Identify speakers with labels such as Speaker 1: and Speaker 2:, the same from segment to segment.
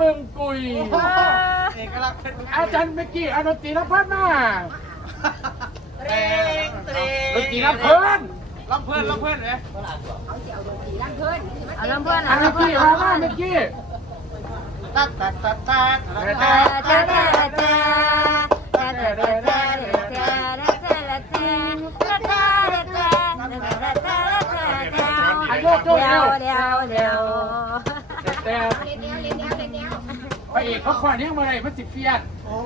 Speaker 1: ปึ้ง
Speaker 2: กุย เอก
Speaker 1: ลักษณ์เป็อาจารย์
Speaker 3: เม
Speaker 1: อกี้อาดนตรีรับ
Speaker 3: เพิ่
Speaker 1: นมา
Speaker 3: เร่งเตรง
Speaker 1: ดนตีรับเพื่อน
Speaker 3: ลำเพื่อนลำเพื่อนเลย
Speaker 2: เอาลำเพื่อนเอา
Speaker 1: เอา
Speaker 2: ดน
Speaker 1: ต
Speaker 2: รี
Speaker 1: มามาเมอกี้
Speaker 3: ตัดตัดตัดตัด
Speaker 2: ตัดตัดตัด
Speaker 1: ตัดโยกโยก
Speaker 2: เร็วเดี๋ยวเดี๋ยว
Speaker 1: ระเอกเขาขวานยังมาไหนมันสิเฟียด
Speaker 2: เอา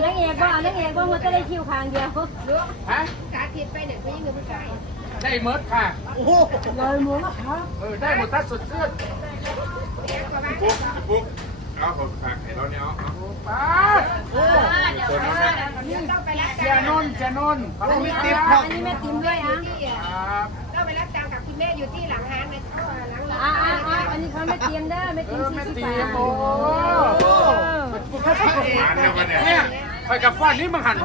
Speaker 2: เรื่องเอกบ่เอาเรื่องเอกบ่มันจะได้คิวคางเดียว
Speaker 1: ฮะ
Speaker 4: สาธิตไปเด็กผู้หญิงหรือผู้ชาย
Speaker 1: ได้เมิร์ดค่ะ
Speaker 3: โอ้โห
Speaker 1: เลยหมูนะคะเออได้หมดทัดสุดเสื้อ
Speaker 5: ปุ๊บปุ๊บเอาผมฝากให้เราเนี่ยเอาเอา
Speaker 1: ป้าโอ้
Speaker 5: ตัวน้องนะ
Speaker 4: ต้องไปรับ
Speaker 1: เสียนนท์เสียนนท์เขาไม่ติด
Speaker 2: อันนี้แม่ติ๋มด้วยอะ
Speaker 4: ที่
Speaker 1: ครับ
Speaker 4: ต้องไปรับตังกับคุณแม่อยู่ที่หลังร้านนะหลังร้า
Speaker 2: อ่าอ่าอ่าอันนี้เขาไม่เตรียมได้อไม่
Speaker 1: เตรียม
Speaker 2: ซื้
Speaker 1: อ
Speaker 2: ที่ป่า
Speaker 1: โอ้
Speaker 2: โห
Speaker 1: กูแค่พระเอกเนี่ยคอยกับฟอนนี่มึงหัน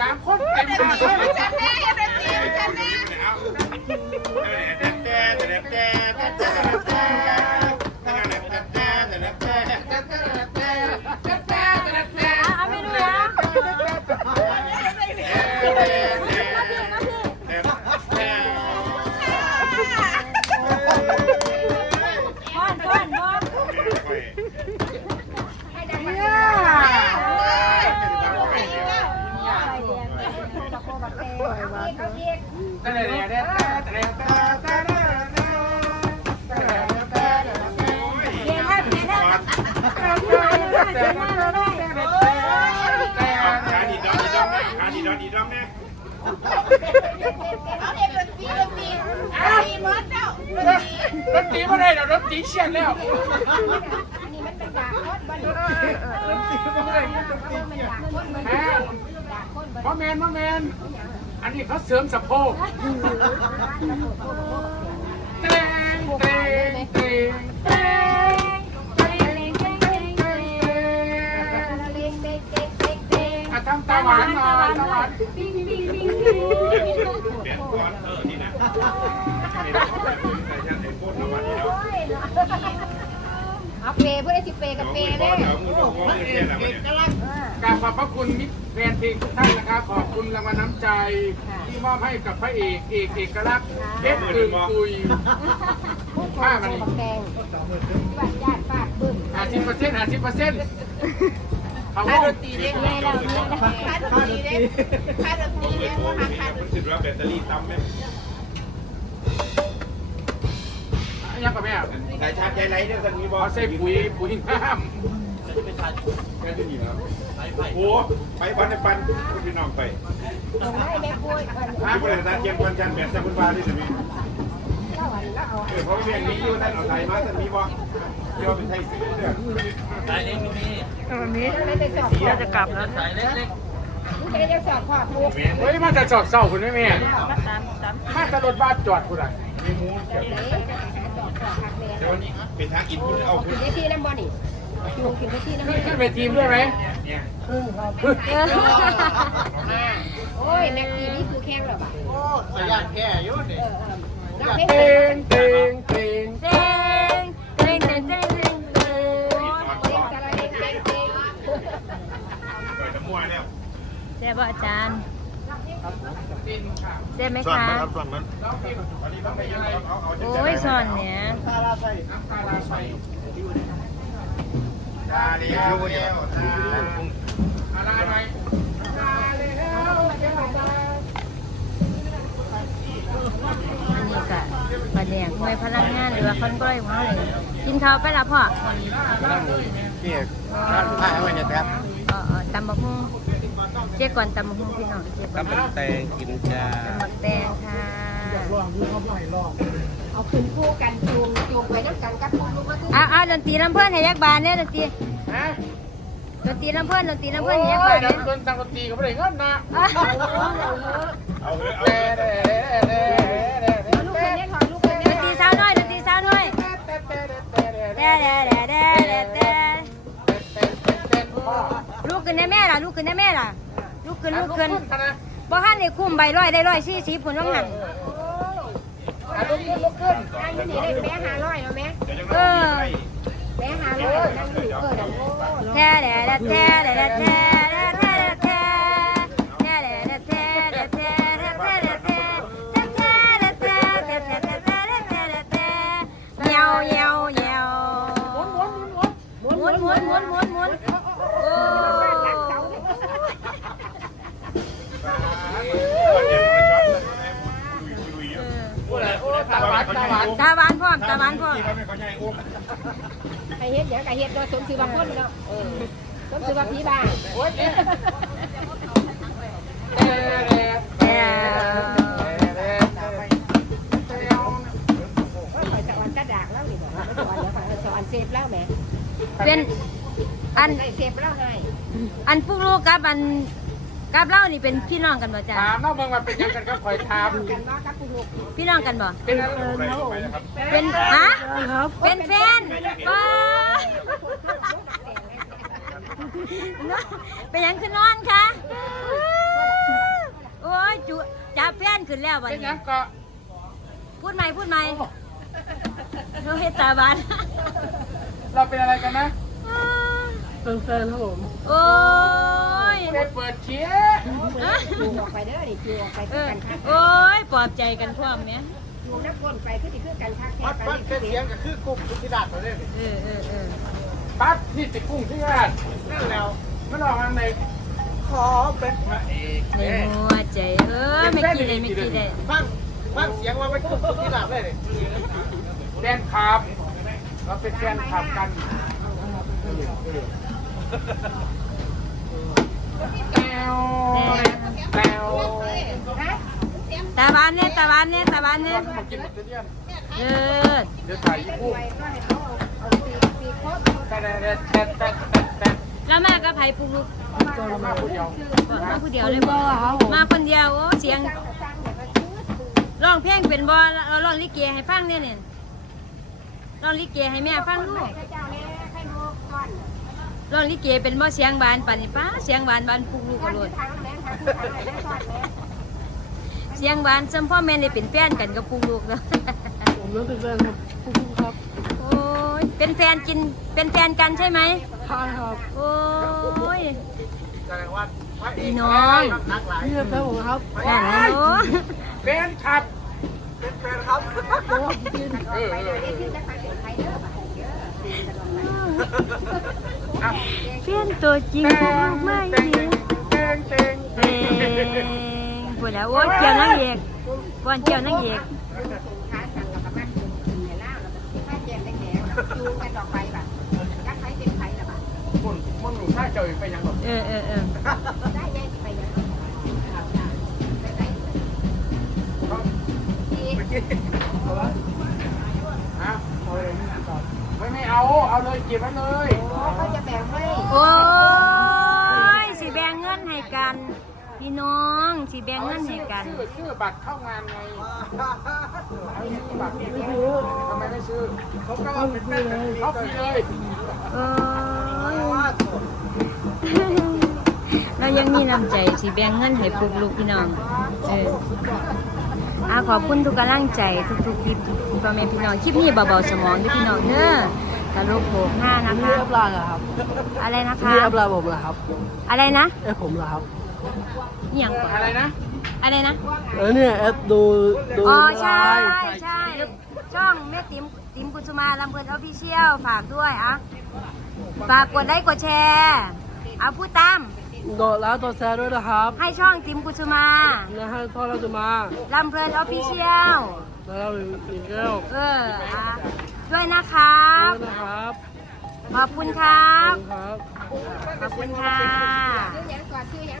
Speaker 1: สามคนเต็มเลยแต่แต่แต่แต่แต่แต่ ยว
Speaker 2: ถ้าเดี๋ยวถ้า
Speaker 5: ขาดีดอนดีดอมนะขาดีดอนดีดอมนะ
Speaker 4: เขาเรียกดนตรีดนตรีดนตรีมอสเจ้าร
Speaker 1: ถตีมาได้เดี๋ยวรถตีเชียนแล้ว พ่อแมนพ่อแมนอันนี้เขาเสริมสะโพกเตงเตงเตงเตงทำตาหวานหน่อยตาหวาน
Speaker 2: ปิ้งปิ้งปิ้งปิ้ง
Speaker 5: เปลี่ยนก้อนเออนี่นะ เนาะ
Speaker 4: เอาเปย์เพื่อสิเปย์กับเปย์
Speaker 5: เดี๋
Speaker 4: ได้
Speaker 5: ยวมือดูมือเนี่ยแหละมันเนี่ย
Speaker 1: กราบขอบพระคุณมิตรแฟนเพลงทุกท่านนะครับ ขอบคุณรางวัลน้ำใจที่มอบให้กับพระเอกเอกเอกลักษณ์เพชรตึงกุยผ้ามัน
Speaker 4: แดงบ้านญาติฟาดบึ้ม
Speaker 1: ห้าสิบเปอร์เซ็นต์ห้าสิบเปอร์เซ็นต์เขา
Speaker 4: ค่า
Speaker 1: ว่า
Speaker 4: ดนตรีเด้ค่าดนตรีเด้ค่าดนตรีเด้ค่าดนตรีเด้ว่าหาค่าด
Speaker 5: มันน
Speaker 4: ตรี
Speaker 5: สิบว่าแบตเตอรี่ต่ำไหม
Speaker 1: ยังกับแม่
Speaker 5: สายชาติใจไรเนี่ยสันนี้บอส
Speaker 1: ใส่ปุ๋ยปุ๋ยน้ำ
Speaker 5: จะเป็นชาร์จแค่ที่นี่ครับโอ้ไปปันปันพี่น้องไป
Speaker 4: ถ้าไม่ปุ้ย
Speaker 5: ห้าริษัทเชียงวันจันทร์แบบจะบุญบาที่จะมี
Speaker 4: เพ
Speaker 5: ราะเรียนนี้อยู่ท่านเอาใทยมาท่านมีบอสเดี๋ยวเป็นไทยซื้อเนี่ยไม่เอง
Speaker 4: มีไทยเองมี
Speaker 2: เราจะกลับแล้ว
Speaker 4: มึงจะได้จะสอบพ่อปุ้
Speaker 1: เฮ้ยมาแต่จอดเศร้าคุณแม่แม่
Speaker 2: สามสาม
Speaker 1: มาแต่รถบ้านจอดคุณอะ
Speaker 5: มีมูเกี่ยว
Speaker 4: ไหนหาสอบสอบคักเลย
Speaker 5: เดี๋ยวนี้เป็นทางอินพุตเอา
Speaker 4: กินได้ที่น้ำบ่นี่อยู่กินได้ที่น้ำ
Speaker 1: ขึ้น
Speaker 4: บ่
Speaker 1: ขึ้นไปทีมด้วยไหม
Speaker 5: เนี่ย
Speaker 4: โอ้ยนักกีนี่คือแข้งหรอปะ
Speaker 3: โอ้สายานแค่อยู่นี่
Speaker 4: เออเออนัก
Speaker 1: เต
Speaker 4: เพ่ง
Speaker 1: งเตงเตง
Speaker 4: ลา
Speaker 3: ใส่
Speaker 1: ตา
Speaker 5: เดียวเดียวตา
Speaker 1: อะไรไหมตาแล้วเดี๋ยวตา
Speaker 2: อันนี้ก็ปลาแดงหน่วยพลังงานหรือว่าคอนกล้อยของเขาเลยกินข้าวไปละพ่อ
Speaker 3: พี่ถ่ายไว้เนี่ยครับ
Speaker 2: เออเออตำบักหุ่ง เจ๊ก่อนตำบักหุ่งพี่น้องเจ๊ก่อน
Speaker 3: ตำบักแตงกินจ้า
Speaker 2: ตำบักแตงค่ะ
Speaker 4: เอาขึ้นคู่กันจูงจูงไปน้ำกันกับคู่ลูกมาคู่
Speaker 2: เอาเอาดนตรีลำเพื่อนให้ยักบานเนี่ยดนตรี
Speaker 1: ฮะ
Speaker 2: ดนตรีลำเพื่อนดนตรีลำ
Speaker 1: โอ้
Speaker 2: เพื่อน
Speaker 1: ย
Speaker 2: ให้ยักบาน
Speaker 1: เดี๋ย
Speaker 2: เนี่
Speaker 1: วยเดินตามดนตรีก็ไม่ได้เงินนะ
Speaker 5: เอาเลยเอา
Speaker 1: เด้
Speaker 5: เลย
Speaker 1: เด้เด้เด้เด้
Speaker 4: ลูกคนนี้ถอยลูกคน
Speaker 2: ด
Speaker 4: นี้
Speaker 2: นตรีสาวน้อยดนตรีสาวน้อยเด้เด้เด้เด้เด้เด้ลูกขึ้นได้แม่ล่ะลูกขึ้นได้แม่ล่ะลู กขึ้นลูกขึ้นบ่ทันได้คุ้มใบร้อยได้ร้อยสี่สิบพุ่นว่างหัน
Speaker 1: ลุกขึ้นลุกขึ้น
Speaker 4: นั่งอยู่นี่ได้แม่หาร้อยเอาแม่
Speaker 5: เดี๋ยวจะ
Speaker 2: เอ
Speaker 5: มา
Speaker 2: อ
Speaker 4: แม่หาร้อยนั่งอยู่เออเดี๋ยวโอ้
Speaker 2: แท้เด้เด้แท้เด้เด้แท้เด้แท้เด้แท้แท้เด้เด้แท้เด้แท้เด้แท้เด้แท้แท้เด้แท้เด้แท้เด้แท้เด้แท้เด้แท้เหี่ยวเหี่ยวเหี่ยวหมุนหมุนหมุนหมุนหมุน
Speaker 5: ตา
Speaker 1: หวานตาหวาน
Speaker 2: ตาหวานพร้อมตาหวานพร้อม
Speaker 5: เขาไม่เขาใหญ่อุ้ม
Speaker 4: ไอเฮ็ดเดี๋ยวไอเฮ็ดโดยสมชื่อว่าคนเนาะสมชื่อว่าพี่บ้า
Speaker 1: โอ้ยเนี่ยเด้เด้
Speaker 2: แท้
Speaker 1: เด้
Speaker 4: คอยสอนกระดากแล้วนี่บอกสอนเดี๋ยวคอยสอนเซฟแล้วแม่
Speaker 2: เป็นอัน
Speaker 4: เซฟแล้วให้
Speaker 2: อันพวกลูกกับอัน กับเล่านี่เป็นพี่น้องกันบ่จ้ะ
Speaker 1: ถามน้องเมืองมาเป็นยังกันครับคอยถาม
Speaker 4: กันเนาะกับผู้ลูก
Speaker 2: พี่น้องกันบ่
Speaker 1: เป็นอะไร
Speaker 2: เป็นฮะเป็นแฟนว้าเป็นหยังคือนอนคะโอ้ยจุจับแฟนขึ้นแล้ววัน
Speaker 1: เป็น
Speaker 2: นี้
Speaker 1: ยังก็
Speaker 2: พูดใหม่พูดใหม่เราเฮ็ดตาบาน
Speaker 1: เราเป็นอะไรกันนะ
Speaker 2: เป็นแฟนครับผมโอ้ ย
Speaker 1: ได้เปิดเชีย
Speaker 2: ฮะ
Speaker 4: จูงออกไปเด้อนี่จูงออกไป
Speaker 2: เอ
Speaker 4: คือ
Speaker 2: อ
Speaker 4: กันคัก
Speaker 2: โอ้ยปลอบใจกันพร้อมไหม
Speaker 4: จูงนักก้นไปคือสิคือกันคักแค่
Speaker 3: วัด
Speaker 4: ไป
Speaker 3: วัด
Speaker 4: นี่
Speaker 3: เครื่องเสียงก็คือกลุ่มทุกที่ดาดมาเลย
Speaker 2: เออเออเออ
Speaker 1: ปั๊บที่ติดกุ้งที่ร้าน
Speaker 3: นั่นแล้ว
Speaker 1: มันออกมาใน
Speaker 3: ขอเป็นพระเอก
Speaker 2: ในหัวใจเออไม่กี่เลยไม่กี่เลย
Speaker 3: ฟังฟังเสียงว่าเป็นกลุ่มทุกที่ดาดเลย
Speaker 1: แฟนคลับเราเป็นแฟนคลับกันแต้วแต้ว
Speaker 2: ตาบานเนี่ยตาบานเนี่ยตาบานเนี่ย
Speaker 1: มากินหมดเดือ
Speaker 2: อ
Speaker 1: เดี๋ยวถ่าย
Speaker 4: อีกคตร
Speaker 1: แต่แต่แต่แต่แต่แต่
Speaker 2: แล้วมากับไผ่ปลุกลูก
Speaker 1: มาผู้เดียว
Speaker 2: มาผู้เดียวเลยบ่มาคนเดียวโอ้เสียง
Speaker 4: ร้อซื้อ
Speaker 2: ร้องเพลงเป็นบ่เราร้องลิเกให้ฟังเนี่ยเนี่ยร้องลิเกให้แม่ฟังลูก
Speaker 4: ข้าเจ้าแม่ให้โมก่อน
Speaker 2: ร้องลิเกเป็นบ่เสียงบานปานนี้ป้าเสียงบานบานปลุกลูก
Speaker 4: ก่
Speaker 2: ก็
Speaker 4: อน
Speaker 2: โล
Speaker 4: ที่
Speaker 2: ด
Speaker 4: ทางแม่ทางผู้ทางไหนได้ก่อนแม่
Speaker 2: เสียงบานซัมพ่อแม่ได้เป็นแฟนกันกับปลุกลูกแล้ว
Speaker 6: ผมรู้สึกเป็นครับผู้คุมครับ
Speaker 2: โอ้ยเป็นแฟนกินเป็นแฟนกันใช่ไหม
Speaker 6: ใช่ครับ
Speaker 2: โอ้ย
Speaker 3: แสดงว่าพระเอก
Speaker 2: พี่น้อง
Speaker 3: นักหลาย
Speaker 6: นี่เป็นแฟนผมครับ
Speaker 2: นั่นนะเนาะ
Speaker 1: แฟนคลับ
Speaker 3: เป็นแฟนครับ
Speaker 1: เออ
Speaker 2: ตัวจริงปลุกลูกไม่
Speaker 1: เต
Speaker 2: ดี
Speaker 1: งเตงเตง
Speaker 2: เองพูดแล้วโอ้ยเกี่ยวนางเอกก่อนเกี่ยวนางเอก
Speaker 4: ค้าสั่งกับมันกินเนี่ยแล้วถ้าแจกแดงๆจูงกันออกไปแบบกักไผเป็นไผล่ะบ่
Speaker 1: คนมึงหนูถ้าเจอไปยังหรอก
Speaker 2: เออเออเออ
Speaker 4: ได้แยกไปยังข่าวจ้าไปไหนดี
Speaker 1: ฮะไม่ไม่เอา เอาเลยเก็บไว้เลย
Speaker 4: เขาจะแบ่งให้
Speaker 2: โอ้ยสิแบ่งเงินให้กัน พี่น้องสิแบ่งเงินให้กัน
Speaker 1: ชื่อชื่อบัตรเข้างานไงเอาชื่อบัตรทำไมไม่ซื้อ
Speaker 3: เขาก็เอาเป็นแฟนกัน
Speaker 1: เขาฟรีเลย
Speaker 2: เออเรายังมีน้ำใจสิแบ่งเงินให้ปลุกลูกพี่น้อง เอออาขอบคุณทุกกำลังใจทุกๆคลิปพ่อแม่พี่น้องคลิปนี้เบาๆสมองด้วยพี่น้องเด้อตลกโบกหน้านะ
Speaker 6: นี่
Speaker 2: คะ
Speaker 6: อัปลาเหรอครับ
Speaker 2: อะไรนะคะ
Speaker 6: นี่อัปลาผมเหรอครับ
Speaker 2: อะไรนะ
Speaker 6: เอฟผมเหรอครับ
Speaker 2: อหย่างก่อน
Speaker 1: อะไรนะ
Speaker 2: อะไรนะ
Speaker 6: เออเนี่ยเอฟดูดู
Speaker 2: อ๋อ ใช่
Speaker 6: ไลน์
Speaker 2: ใช่ช่องแม่ติ๋มติ๋มกุสุมาลำเพลินออฟฟิเชียลฝากด้วยอะฝากกดไลค์กดแชร์เอาพูดตาม
Speaker 6: โดดแล้วตัวแซร์ด้วยนะครับ
Speaker 2: ให้ช่องติ๋มกุสุมา
Speaker 6: นะฮะพ่อเราจะมา
Speaker 2: ลำเพลินออฟฟิเชียล
Speaker 6: แล้วเราอีกแล้ว
Speaker 2: เอออะด้วยนะครับ
Speaker 6: นะครับ
Speaker 2: ขอบคุณครับ
Speaker 6: ขอบคุณครับ
Speaker 2: ขอบคุณค่ะ
Speaker 4: ซื้อหยังก่อน